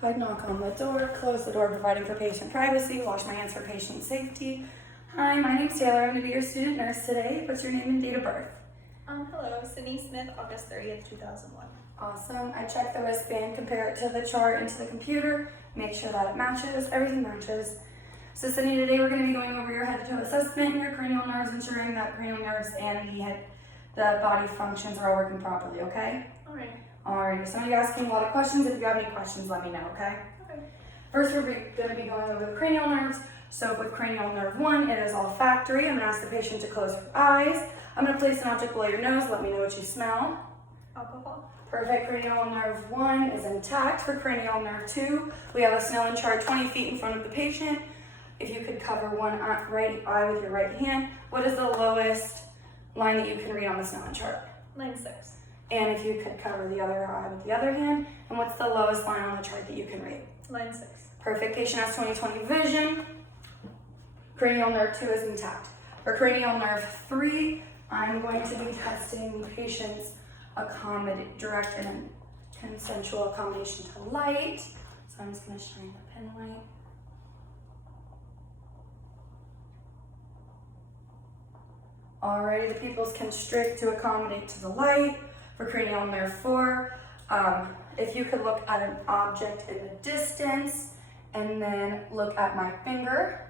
I'd knock on the door, close the door, providing for patient privacy, wash my hands for patient safety. Hi, my name's Taylor. I'm going to be your student nurse today. What's your name and date of birth? Hello, Sydney Smith, August 30th, 2001. Awesome. I check the wristband, compare it to the chart and to the computer, make sure that it matches, everything matches. So Sydney, today we're going to be going over your head-to-toe assessment and your cranial nerves, ensuring that cranial nerves and the body functions are all working properly, okay? Alright. Alright, so I'm going to be asking a lot of questions. If you have any questions, let me know, okay? Okay. First, we're going to be going over the cranial nerves. So with cranial nerve 1, it is olfactory. I'm going to ask the patient to close her eyes. I'm going to place an object below your nose. Let me know what you smell. Alcohol. Perfect. Cranial nerve 1 is intact. For cranial nerve 2, we have a Snellen chart 20 feet in front of the patient. If you could cover one right eye with your right hand, what is the lowest line that you can read on the Snellen chart? Line 6. And if you could cover the other eye with the other hand, and what's the lowest line on the chart that you can read? Line 6. Perfect. Patient has 20/20 vision. Cranial nerve 2 is intact. For cranial nerve 3, I'm going to be testing the patient's direct and consensual accommodation to light. So I'm just going to shine the pen light. Alrighty, the pupils constrict to accommodate to the light. For cranial nerve 4, if you could look at an object in the distance and then look at my finger.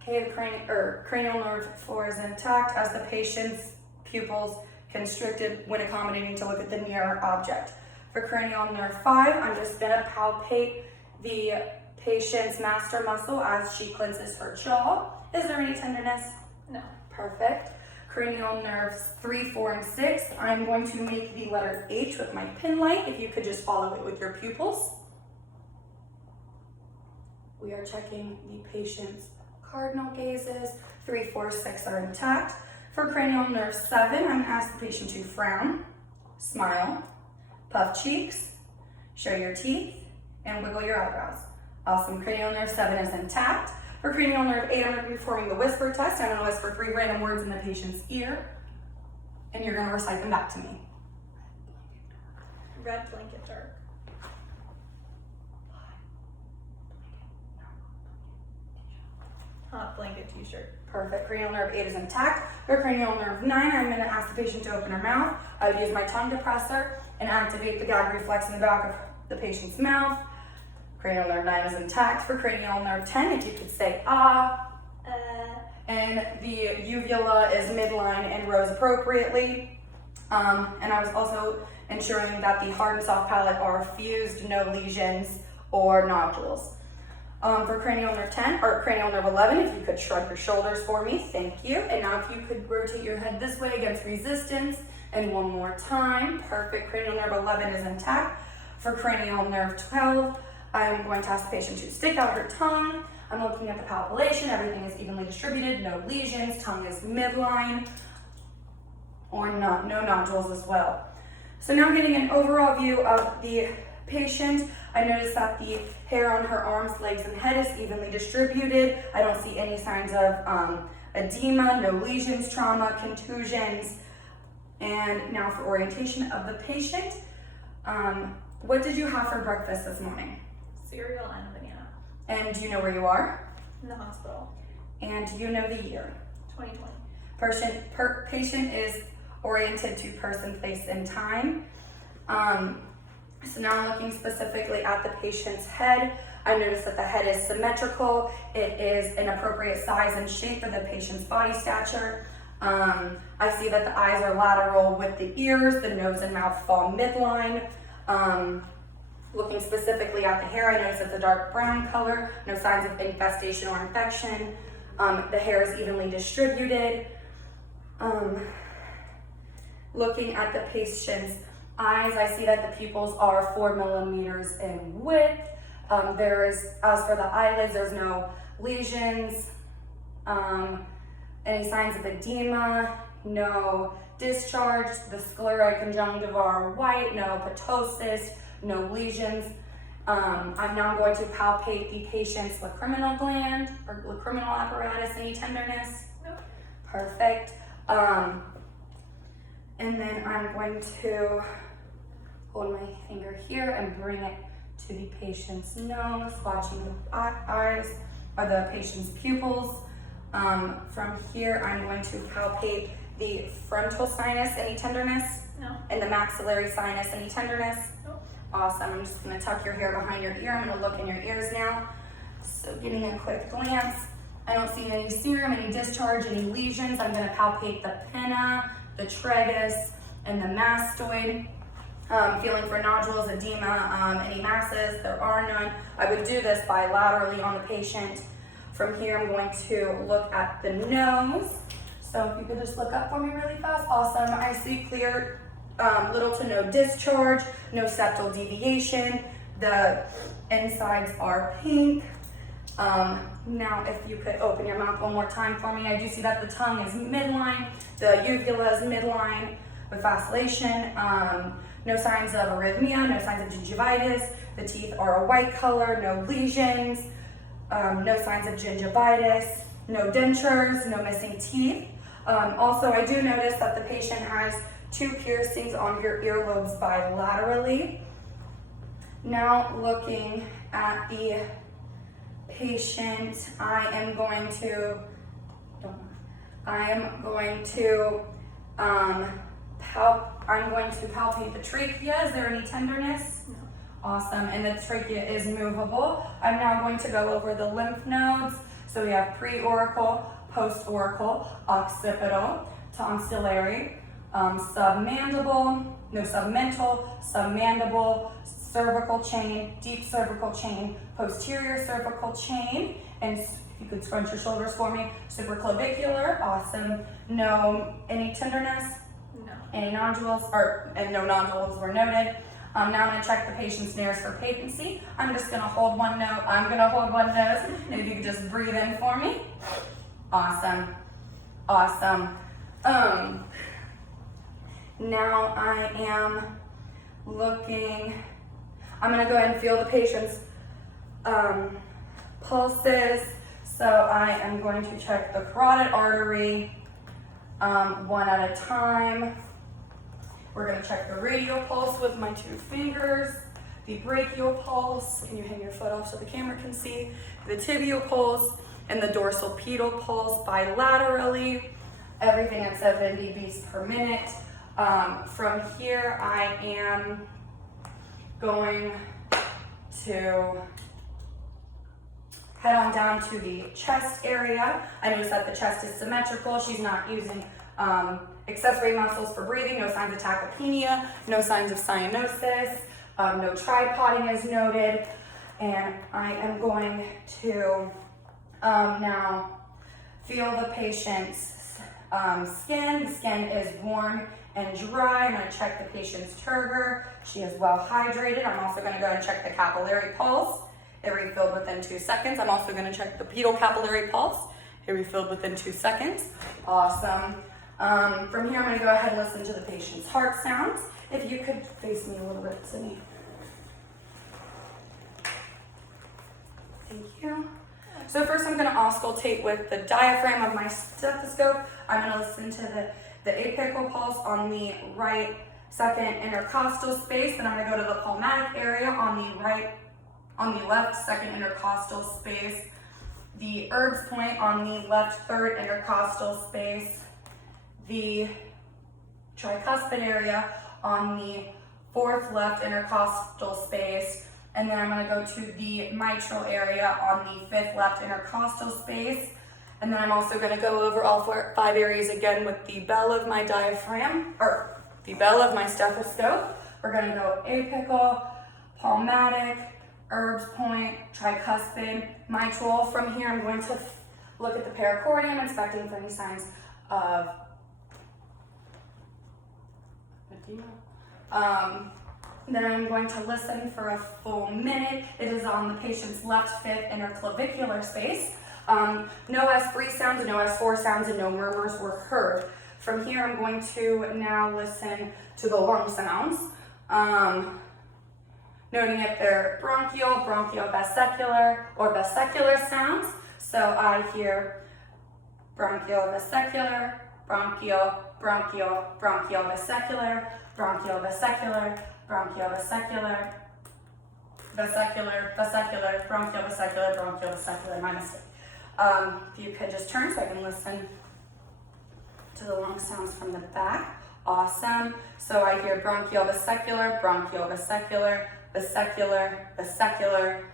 Okay, the cranial nerve 4 is intact as the patient's pupils constricted when accommodating to look at the near object. For cranial nerve 5, I'm just going to palpate the patient's master muscle as she clenches her jaw. Is there any tenderness? No. Perfect. Cranial nerves 3, 4, and 6. I'm going to make the letter H with my pen light. If you could just follow it with your pupils. We are checking the patient's cardinal gazes. 3, 4, 6 are intact. For cranial nerve 7, I'm going to ask the patient to frown, smile, puff cheeks, show your teeth, and wiggle your eyebrows. Awesome. Cranial nerve 7 is intact. For cranial nerve 8, I'm going to be performing the whisper test. I'm going to whisper 3 random words in the patient's ear, and you're going to recite them back to me. Red blanket dark. Hot blanket t-shirt. Perfect. Cranial nerve 8 is intact. For cranial nerve 9, I'm going to ask the patient to open her mouth. I would use my tongue depressor and activate the gag reflex in the back of the patient's mouth. Cranial nerve 9 is intact. For cranial nerve 10, if you could say ah. And the uvula is midline and rose appropriately. And I was also ensuring that the hard and soft palate are fused, no lesions or nodules. For cranial nerve 10, or cranial nerve 11, if you could shrug your shoulders for me, thank you. And now if you could rotate your head this way against resistance, and one more time, perfect. Cranial nerve 11 is intact. For cranial nerve 12, I'm going to ask the patient to stick out her tongue. I'm looking at the palpation, everything is evenly distributed, no lesions, tongue is midline, or no nodules as well. So now getting an overall view of the patient, I notice that the hair on her arms, legs, and head is evenly distributed. I don't see any signs of edema, no lesions, trauma, contusions. And now for orientation of the patient, what did you have for breakfast this morning? Cereal and a banana. And do you know where you are? In the hospital. And do you know the year? 2020. Patient is oriented to person, place, and time. So now I'm looking specifically at the patient's head. I notice that the head is symmetrical. It is an appropriate size and shape for the patient's body stature. I see that the eyes are lateral with the ears. The nose and mouth fall midline. Looking specifically at the hair, I notice it's a dark brown color. No signs of infestation or infection. The hair is evenly distributed. Looking at the patient's eyes, I see that the pupils are 4 millimeters in width. As for the eyelids, there's no lesions, any signs of edema, no discharge. The sclera and conjunctiva are white, no ptosis, no lesions. I'm now going to palpate the patient's lacriminal gland or lacriminal apparatus. Any tenderness? No. Perfect. And then I'm going to hold my finger here and bring it to the patient's nose, watching the eyes or the patient's pupils. From here, I'm going to palpate the frontal sinus, any tenderness? No. And the maxillary sinus, any tenderness? No. Awesome. I'm just going to tuck your hair behind your ear. I'm going to look in your ears now. So getting a quick glance. I don't see any serum, any discharge, any lesions. I'm going to palpate the pinna, the tragus, and the mastoid. Feeling for nodules, edema, any masses. There are none. I would do this bilaterally on the patient. From here, I'm going to look at the nose. So if you could just look up for me really fast. Awesome. I see clear, little to no discharge, no septal deviation. The insides are pink. Now, if you could open your mouth one more time for me. I do see that the tongue is midline, the uvula is midline with vacillation. No signs of arrhythmia, no signs of gingivitis. The teeth are a white color, no lesions, no signs of gingivitis, no dentures, no missing teeth. Also, I do notice that the patient has 2 piercings on your earlobes bilaterally. Now, looking at the patient, I am going to palpate the trachea. Is there any tenderness? No. Awesome, and the trachea is movable. I'm now going to go over the lymph nodes. So we have preauricle, postauricle, occipital, tonsillary, submandible, no submental, submandible, cervical chain, deep cervical chain, posterior cervical chain, and if you could scrunch your shoulders for me, supraclavicular, awesome. No, any tenderness? No. Any nodules, and no nodules were noted. Now I'm going to check the patient's nares for patency. I'm just going to hold one nose. And if you could just breathe in for me. Awesome. Awesome. Now I am looking, I'm going to go ahead and feel the patient's pulses. So I am going to check the carotid artery one at a time. We're going to check the radial pulse with my 2 fingers, the brachial pulse, can you hang your foot off so the camera can see, the tibial pulse, and the dorsal pedal pulse bilaterally, everything at 70 beats per minute. From here, I am going to head on down to the chest area. I notice that the chest is symmetrical. She's not using accessory muscles for breathing, no signs of tachypnea, no signs of cyanosis, no tripoding is noted. And I am going to now feel the patient's skin. The skin is warm and dry. I'm going to check the patient's turgor. She is well hydrated. I'm also going to go and check the capillary pulse. It refilled within 2 seconds. I'm also going to check the pedal capillary pulse. It refilled within 2 seconds. Awesome. From here, I'm going to go ahead and listen to the patient's heart sounds. If you could face me a little bit, Sydney. Thank you. So first I'm going to auscultate with the diaphragm of my stethoscope. I'm going to listen to the apical pulse on the right second intercostal space. Then I'm going to go to the palmatic area on the left second intercostal space. The Erb's point on the left third intercostal space. The tricuspid area on the 4th left intercostal space. And then I'm going to go to the mitral area on the 5th left intercostal space. And then I'm also going to go over all 5 areas again with the bell of my diaphragm, or the bell of my stethoscope. We're going to go apical, palmatic, Erb's point, tricuspid, mitral. From here, I'm going to look at the perichordium, inspecting for any signs of edema. Then I'm going to listen for a full minute. It is on the patient's left 5th interclavicular space. No S3 sounds, no S4 sounds, and no murmurs were heard. From here, I'm going to now listen to the lung sounds. Noting if they're bronchial, bronchiovesicular, or vesicular sounds. So I hear bronchiovesicular, bronchial, bronchial, bronchiovesicular, bronchiovesicular, bronchiovesicular, vesicular, vesicular, bronchial, vesicular, bronchial, vesicular, my mistake. If you could just turn so I can listen to the long sounds from the back. Awesome. So I hear bronchial, vesicular, bronchial, vesicular, vesicular, vesicular,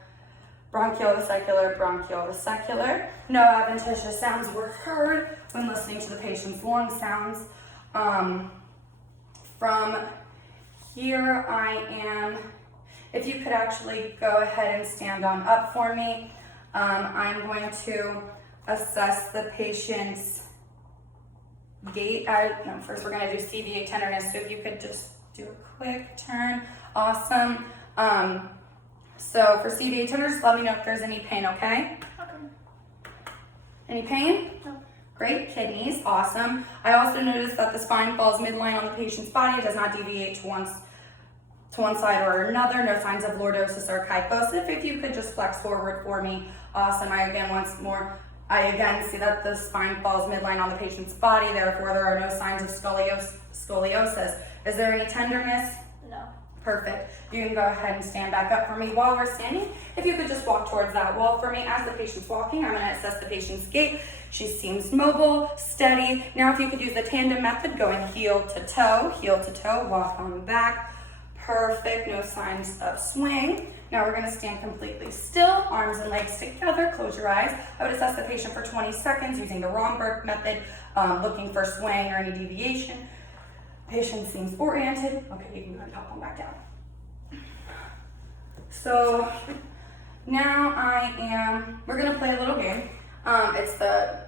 bronchial, vesicular, bronchial, vesicular. No adventitious sounds were heard when listening to the patient's lung sounds. From here I am, if you could actually go ahead and stand on up for me, I'm going to assess the patient's gait. First we're going to do Cva tenderness, so if you could just do a quick turn. Awesome. So for Cva tenderness, let me know if there's any pain, okay? Okay. Any pain? No. Great. Kidneys, awesome. I also noticed that the spine falls midline on the patient's body. It does not deviate to one side or another. No signs of lordosis or kyphosis. If you could just flex forward for me. Awesome. I again see that the spine falls midline on the patient's body. Therefore, there are no signs of scoliosis. Is there any tenderness? No. Perfect. You can go ahead and stand back up for me. While we're standing, if you could just walk towards that wall for me. As the patient's walking, I'm going to assess the patient's gait. She seems mobile, steady. Now if you could use the tandem method, going heel to toe, walk on back. Perfect. No signs of swing. Now we're going to stand completely still, arms and legs together. Close your eyes. I would assess the patient for 20 seconds using the Romberg method, looking for swing or any deviation. Patient seems oriented. Okay, you can go ahead and pop them back down. So now we're gonna play a little game. It's the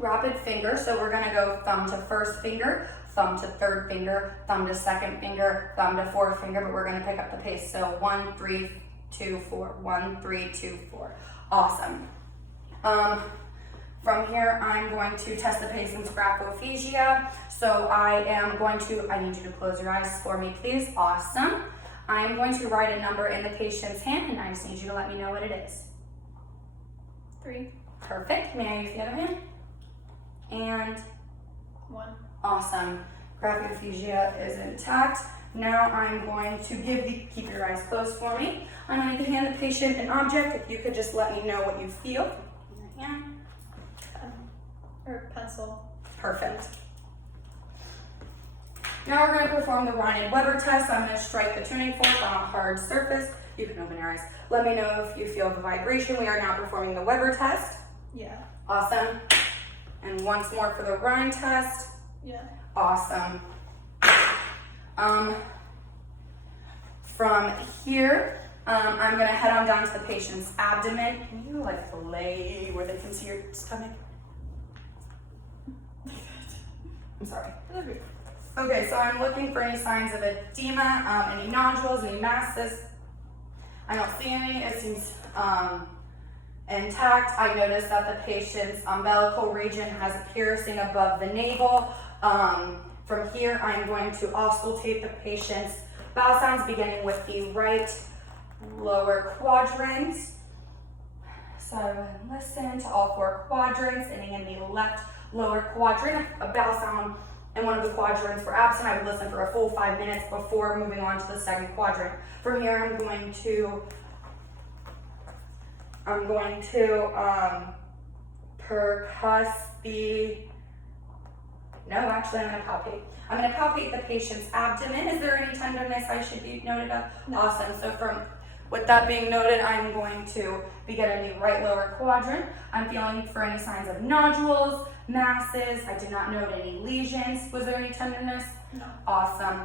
rapid finger. So we're gonna go thumb to first finger, thumb to third finger, thumb to second finger, thumb to fourth finger, but we're gonna pick up the pace. So 1, 3, 2, 4, 1, 3, 2, 4. Awesome. From here, I'm going to test the patient's graphophagia. So I need you to close your eyes for me, please. Awesome. I'm going to write a number in the patient's hand, and I just need you to let me know what it is. 3. Perfect. May I use the other hand? And 1. Awesome. Graphophagia is intact. Now I'm going to keep your eyes closed for me. I'm going to hand the patient an object. If you could just let me know what you feel. In your hand. Or pencil. Perfect. Now we're going to perform the Rhino Weber test. I'm going to strike the tuning fork on a hard surface. You can open your eyes. Let me know if you feel the vibration. We are now performing the Weber test. Yeah. Awesome. And once more for the Rhine test. Yeah. Awesome. From here, I'm going to head on down to the patient's abdomen. Can you lay where they can see your stomach? I'm sorry. Okay, so I'm looking for any signs of edema, any nodules, any masses. I don't see any. It seems intact. I noticed that the patient's umbilical region has a piercing above the navel. From here, I'm going to auscultate the patient's bowel sounds, beginning with the right lower quadrant. So I will listen to all 4 quadrants, ending in the left lower quadrant. A bowel sound in one of the quadrants were absent. I would listen for a full 5 minutes before moving on to the second quadrant. From here, I'm going to percuss I'm going to palpate the patient's abdomen. Is there any tenderness I should be noted of? No. Awesome. So with that being noted, I'm going to begin in the right lower quadrant. I'm feeling for any signs of nodules, masses. I did not note any lesions. Was there any tenderness? No. Awesome.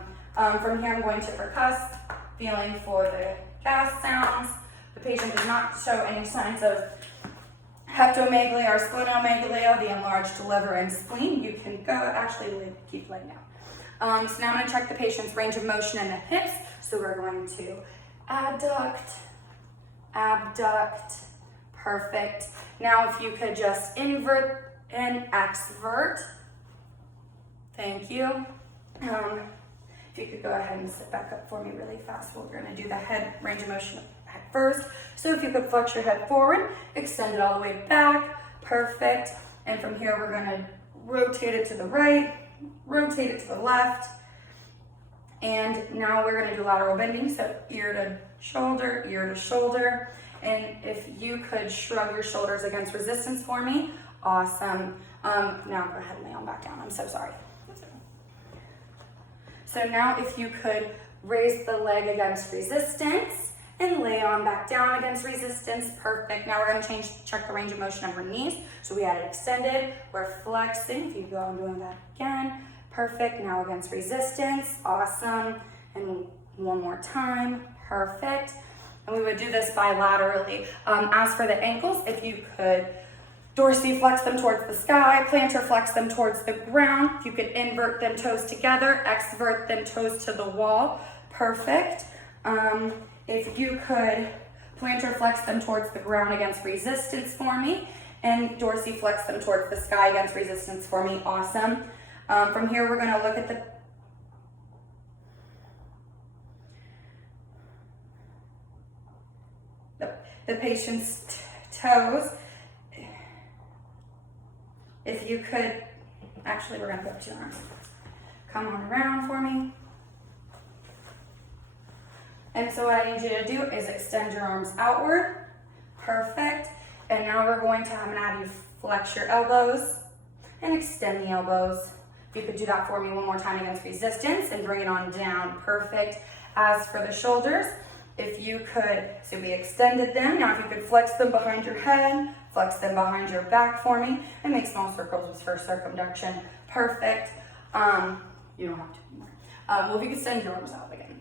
From here, I'm going to percuss, feeling for the gas sounds. The patient did not show any signs of hepatomegaly or splenomegaly, the enlarged liver and spleen. You can go, keep laying down. So now I'm going to check the patient's range of motion in the hips. So we're going to adduct, abduct. Perfect. Now if you could just invert and exvert. Thank you. If you could go ahead and sit back up for me really fast. We're going to do the head range of motion at first. So if you could flex your head forward, extend it all the way back. Perfect. And from here, we're going to rotate it to the right, rotate it to the left, And now we're gonna do lateral bending, so ear to shoulder, ear to shoulder. And if you could shrug your shoulders against resistance for me, awesome. Now go ahead and lay on back down, I'm so sorry. So now if you could raise the leg against resistance and lay on back down against resistance, perfect. Now we're gonna check the range of motion of our knees. So we had it extended, we're flexing. If you go and doing that again, perfect. Now against resistance, awesome. And one more time, perfect. And we would do this bilaterally. As for the ankles, if you could dorsiflex them towards the sky, plantar flex them towards the ground. If you could invert them toes together, exvert them toes to the wall, perfect. If you could plantar flex them towards the ground against resistance for me, and dorsiflex them towards the sky against resistance for me, awesome. From here, we're gonna look at the patient's toes. If you could, actually we're gonna go up to your arms. Come on around for me. And so what I need you to do is extend your arms outward. Perfect. And now we're going to have you flex your elbows and extend the elbows. If you could do that for me one more time against resistance and bring it on down, perfect. As for the shoulders, if you could, so we extended them. Now if you could flex them behind your head, flex them behind your back for me, and make small circles for circumduction. Perfect. You don't have to anymore. Well, if you could extend your arms out again.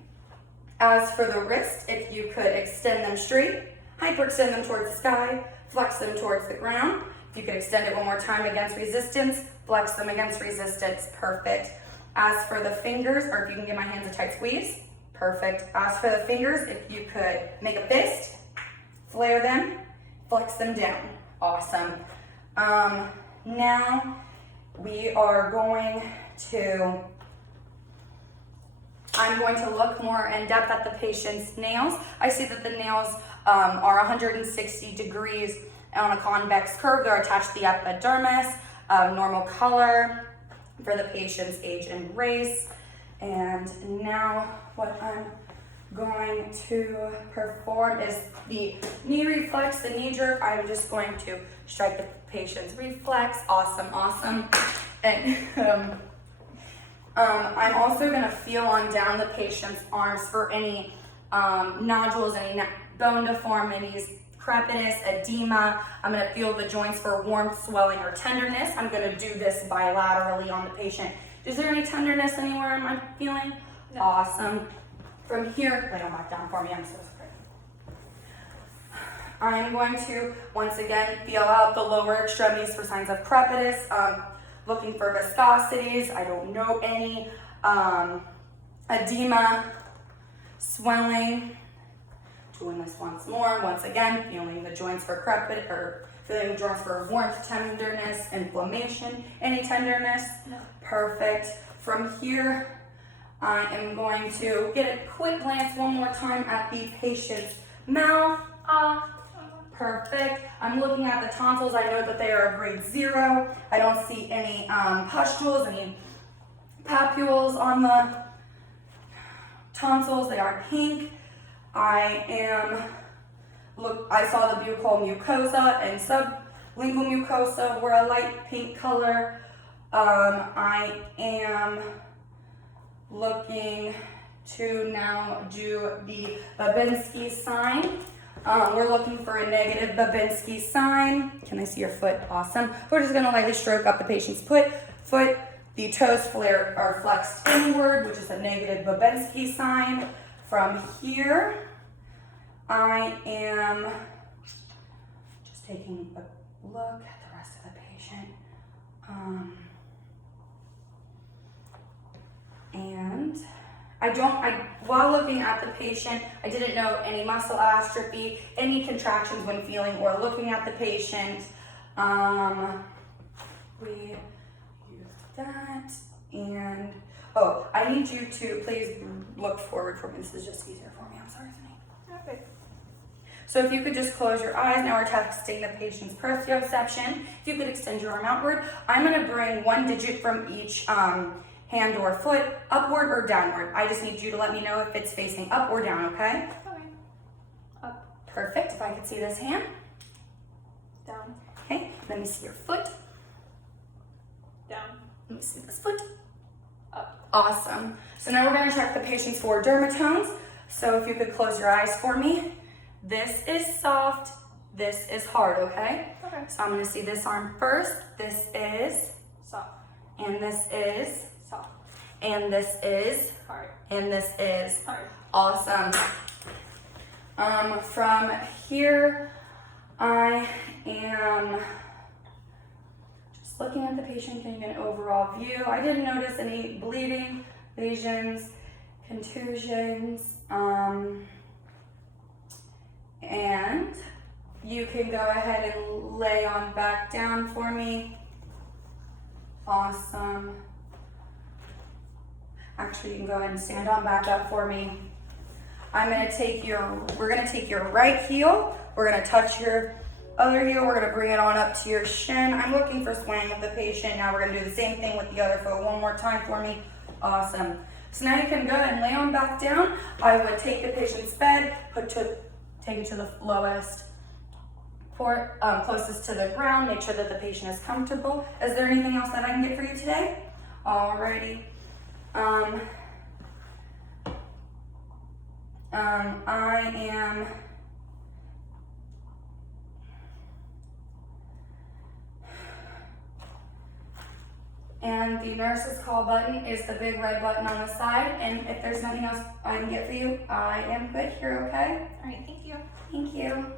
As for the wrist, if you could extend them straight, hyperextend them towards the sky, flex them towards the ground. If you could extend it one more time against resistance, flex them against resistance, perfect. As for the fingers, or if you can give my hands a tight squeeze, perfect. As for the fingers, if you could make a fist, flare them, flex them down, awesome. Now we are going to, I'm going to look more in depth at the patient's nails. I see that the nails are 160 degrees on a convex curve. They're attached to the epidermis, normal color for the patient's age and race. And now what I'm going to perform is the knee reflex, the knee jerk. I'm just going to strike the patient's reflex. Awesome, awesome. And I'm also going to feel on down the patient's arms for any nodules, any bone deformities, crepitus, edema. I'm going to feel the joints for warmth, swelling, or tenderness. I'm going to do this bilaterally on the patient. Is there any tenderness anywhere in my feeling? No. Awesome. From here, lay on back down for me. I'm so sorry. I'm going to, once again, feel out the lower extremities for signs of crepitus. Looking for viscosities. I don't know any. Edema, swelling. Doing this once more. Once again, feeling the joints for crepitus, or feeling the joints for warmth, tenderness, inflammation. Any tenderness? No. Perfect. From here, I am going to get a quick glance one more time at the patient's mouth. Perfect. I'm looking at the tonsils. I know that they are a grade 0. I don't see any pustules, any papules on the tonsils. They are pink. I saw the buccal mucosa and sublingual mucosa were a light pink color. I am looking to now do the Babinski sign. We're looking for a negative Babinski sign. Can I see your foot? Awesome. We're just going to lightly stroke up the patient's foot. The toes flare are flexed inward, which is a negative Babinski sign. From here, I am just taking a look at the rest of the patient. And while looking at the patient, I didn't know any muscle atrophy, any contractions when feeling or looking at the patient. We used that, and I need you to please look forward for me. This is just easier for me. I'm sorry, Sydney. Okay. So if you could just close your eyes. Now we're testing the patient's proprioception. If you could extend your arm outward. I'm going to bring one digit from each hand or foot, upward or downward. I just need you to let me know if it's facing up or down, okay? Okay. Up. Perfect. If I could see this hand. Down. Okay, let me see your foot. Down. Let me see this foot. Up. Awesome. So now we're going to check the patient's 4 dermatones. So if you could close your eyes for me. This is soft. This is hard, okay? Okay. So I'm going to see this arm first. This is, Soft. and this is, Soft. and this is, Hard. and this is. Hard. Awesome. From here, I am just looking at the patient, getting an overall view. I didn't notice any bleeding, lesions, contusions, and you can go ahead and lay on back down for me. Awesome. Actually, you can go ahead and stand on back up for me. we're gonna take your right heel, we're gonna touch your other heel, we're gonna bring it on up to your shin. I'm looking for swaying of the patient. Now we're gonna do the same thing with the other foot one more time for me. Awesome. So now you can go ahead and lay on back down. I would take the patient's bed, take it to the lowest port, closest to the ground, make sure that the patient is comfortable. Is there anything else that I can get for you today? Alrighty. And the nurse's call button is the big red button on the side. And if there's nothing else I can get for you, I am good here, okay? All right. Thank you. Thank you.